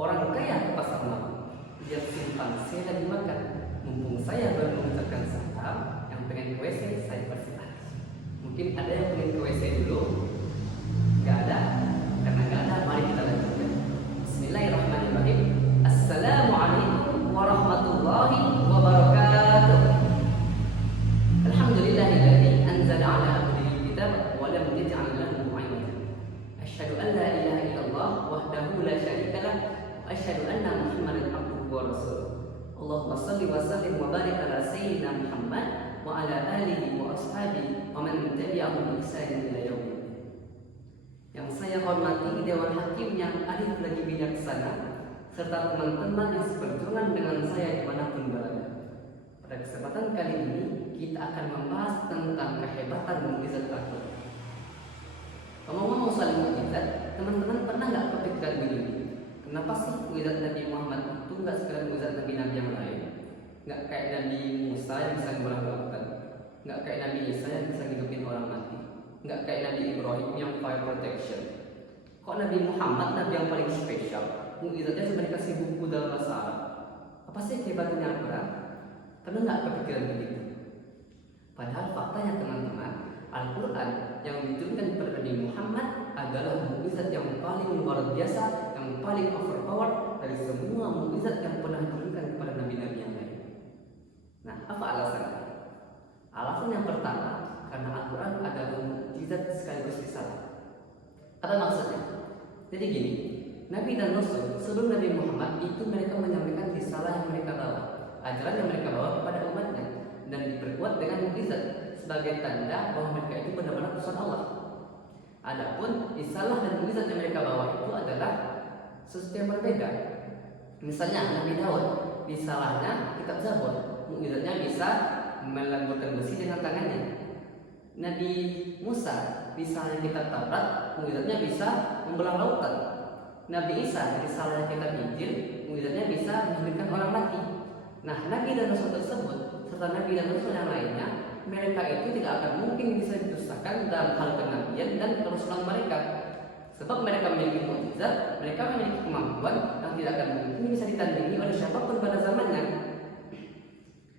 Orang kaya ke pasar malam, dia simpan saya lagi makan. Mumpung saya baru mengucapkan salam, yang pengen ke WC saya persilahkan. Mungkin ada yang pengen ke WC dulu? Gak ada? Karena gak ada, mari kita lanjutkan. Bismillahirrahmanirrahim. Assalamualaikum warahmatullahi wabarakatuh. Alhamdulillahilladzi anzala ala abdihi kitab wa lam yaj'al lahu 'iwaja. Asyhadu an la ilaha illallah wahdahu la syarika lah. Asyhadu anna Muhammadan abduhu wa rasuluh. Allahumma shalli wa sallim wa barik ala sayyidina Muhammad wa ala alihi wa ashabihi wa man tabi'ahum bi ihsan ila yaumil. Yang saya hormati Dewan Hakim yang arif lagi bijaksana, serta teman-teman yang seperjuangan dengan saya dimanapun berada. Pada kesempatan kali ini kita akan membahas tentang kehebatan mukjizat Al-Quran. Ngomong-ngomong soal mukjizat, teman-teman pernah nggak kepikiran begini? Kenapa sih mukjizat Nabi Muhammad itu nggak sekedar mukjizat Nabi-Nabi yang lain? Nggak kayak Nabi Musa yang bisa membelah lautan, nggak kayak Nabi Isa yang bisa hidupin orang mati, nggak kayak Nabi Ibrahim yang fire protection. Kok Nabi Muhammad, Nabi yang paling spesial, mukjizatnya sudah dikasih buku dalam bahasa Arab? Apa sih hebatnya Al-Quran? Pernah nggak kepikiran begitu? Padahal faktanya teman-teman, Al-Quran yang diturunkan kepada Nabi Muhammad adalah mukjizat yang paling luar biasa, yang paling overpower dari semua mukjizat yang pernah diturunkan kepada nabi-nabi yang lain. Nah, apa alasannya? Alasan yang pertama, karena Al-Quran adalah mukjizat sekaligus risalah. Apa maksudnya? Jadi gini, Nabi dan Rasul sebelum Nabi Muhammad itu mereka menyampaikan risalah yang mereka bawa, ajaran yang mereka bawa kepada umatnya, dan diperkuat dengan mukjizat sebagai tanda bahwa mereka itu benar-benar utusan Allah. Adapun risalah dan mukjizat yang mereka bawa itu adalah sesuatu yang berbeda. Misalnya Nabi Daud, risalahnya kitab Zabur, mukjizatnya bisa melemburkan besi dengan tangannya. Nabi Musa, risalahnya kitab Taurat, mukjizatnya bisa membelah lautan. Nabi Isa, risalahnya kitab Injil, mukjizatnya bisa menghidupkan orang mati. Nah, Nabi dan Rasul tersebut serta Nabi dan Rasul yang lainnya, mereka itu tidak akan mungkin bisa didustakan dalam hal kenabian dan kerasulan mereka. Sebab mereka memiliki mukjizat, mereka memiliki kemampuan yang tidak akan mungkin bisa ditandingi oleh siapapun pada zamannya.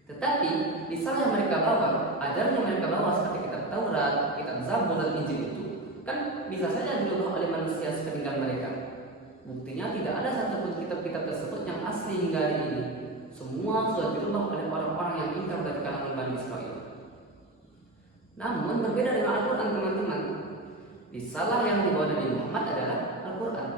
Tetapi risalah yang mereka bawa, ajaran yang mereka bawa seperti kitab Taurat, kitab Zabur dan Injil itu kan bisa saja dirubah oleh manusia sepeninggal mereka. Buktinya tidak ada satupun kitab-kitab tersebut yang asli hingga hari ini. Semua sudah dirubah oleh orang-orang yang ingkar dari kalangan Bani Israil. Namun berbeda dengan Al-Quran teman-teman, risalah yang dibawa Nabi Muhammad adalah Al-Quran.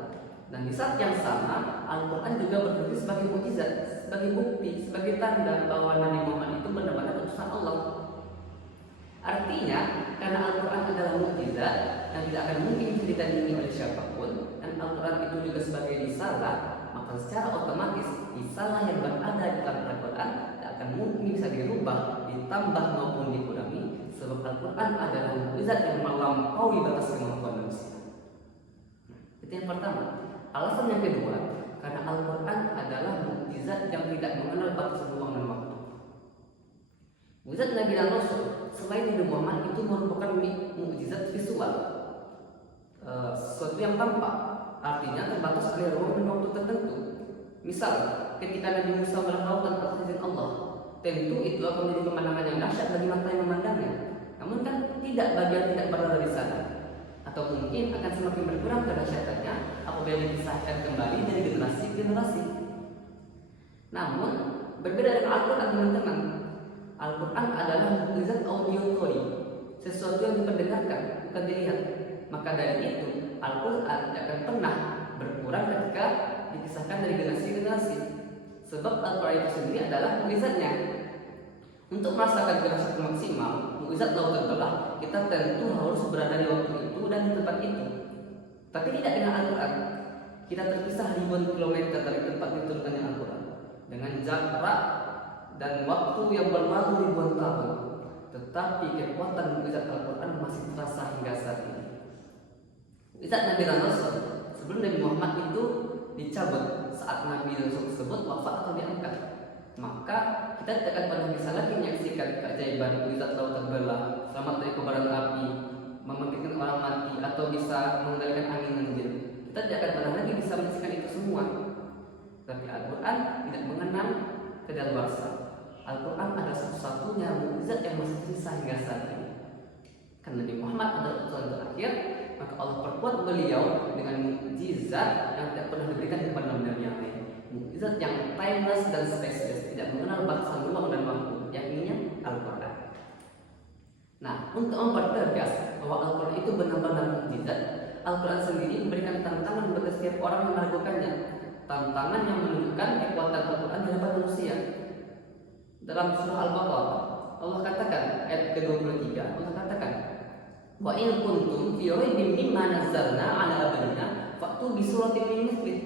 Dan di saat yang sama, Al-Quran juga berfungsi sebagai mukjizat, sebagai bukti, sebagai tanda bahwa Nabi Muhammad itu benar-benar utusan Allah. Artinya, karena Al-Quran adalah mukjizat dan tidak akan mungkin bisa ditandingi oleh siapapun, dan Al-Quran itu juga sebagai risalah, maka secara otomatis risalah yang berada di dalam Al-Quran tidak akan mungkin bisa dirubah, ditambah maupun dikurangi, sebab Al-Quran adalah mukjizat yang melampaui batas kemampuan manusia. Itu yang pertama. Alasan yang kedua, karena Al-Quran adalah mukjizat yang tidak mengenal batas ruang dan waktu. Mukjizat Nabi dan Rasul selain Nabi Muhammad itu merupakan mukjizat visual, sesuatu yang tampak, artinya terbatas oleh ruang dan waktu tertentu. Misal, ketika Nabi Musa belah lautan atas izin Allah, tentu itu akan menjadi pemandangan yang dahsyat bagi mata yang memandangnya. Namun kan tidak bagi yang tidak berada di sana, atau mungkin akan semakin berkurang kedahsyatannya apabila dipisahkan kembali dari generasi ke generasi. Namun berbeda dengan Al-Quran teman-teman, Al-Quran adalah mukjizat auditory, sesuatu yang diperdengarkan bukan dilihat. Maka dari itu Al-Quran tidak akan pernah berkurang ketika dipisahkan dari generasi ke generasi. Sebab Al-Quran itu sendiri adalah mukjizatnya. Untuk merasakan kedahsyatan maksimal, mukjizat laut terbelah, kita tentu harus berada di waktu itu dan di tempat itu. Tapi tidak dengan Al-Quran. Kita terpisah ribuan kilometer dari tempat diturunkannya Al-Quran dengan jarak dan waktu yang berlalu ribuan tahun. Tetapi kekuatan mukjizat Al-Quran masih terasa hingga saat ini. Mukjizat Nabi dan Rasul sebelum Nabi Muhammad itu dicabut saat Nabi dan Rasul tersebut wafat atau diangkat, maka kita tidak akan pernah bisa lagi menyaksikan keajaiban mukjizat laut terbelah, selamat dari kobaran api, membangkitkan orang mati, atau bisa mengendalikan angin dan jin. Kita tidak akan pernah lagi bisa menyaksikan itu semua. Allah perkuat beliau dengan mukjizat yang tidak pernah diberikan kepada nabi yang lain. Mukjizat yang timeless dan spaceless, tidak mengenal batasan ruang dan waktu, yakninya Al-Quran. Nah, untuk mempertegas bahwa Al-Quran itu benar-benar mukjizat, Al-Quran sendiri memberikan tantangan bagi setiap orang yang meragukannya. Tantangan yang menunjukkan kekuatan Al-Quran di hadapan manusia. Dalam surah Al-Baqarah, Allah katakan ayat ke-23, Allah katakan, "Wa in kuntum fi raibin mimma nazzalna 'ala abdina fa'tu bi suratin min mithlih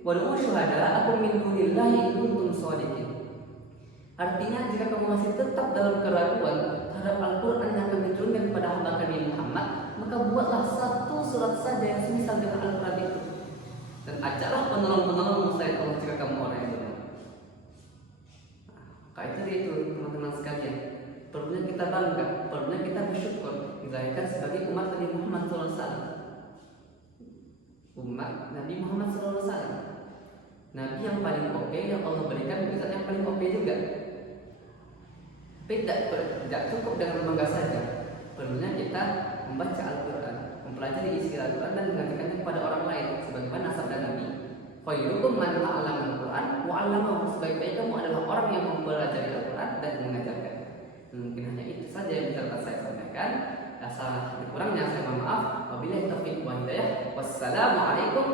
wa ad'u syuhada'akum min dunillahi in kuntum shadiqin." Artinya, jika kamu masih tetap dalam keraguan terhadap Al-Quran yang kami turunkan kepada hamba kami Muhammad, maka buatlah satu surat saja yang semisal dengan Al-Quran itu, dan ajaklah penolong-penolong selain Allah jika kamu orang yang benar. Maka itu teman-teman sekalian, perlunya kita bangga, perlunya kita bersyukur dilahirkan sebagai umat Nabi Muhammad SAW. Umat Nabi Muhammad SAW, Nabi yang paling oke, yang Allah berikan mukjizat yang paling oke juga. Tapi tidak cukup dengan membangga saja, perlunya kita membaca Al-Quran, mempelajari isi Al-Quran dan mengajarkannya kepada orang lain, sebagaimana sabda Nabi, "Khairukum man ta'allama Al-Quran wa 'allamahu." Sebaik-baik kamu adalah orang yang mempelajari Al-Quran dan mengajarkan. Mungkin hanya itu saja yang bisa saya sampaikan. Salah kurangnya saya mohon maaf. Wabillahi taufiq wal hidayah. Wassalamualaikum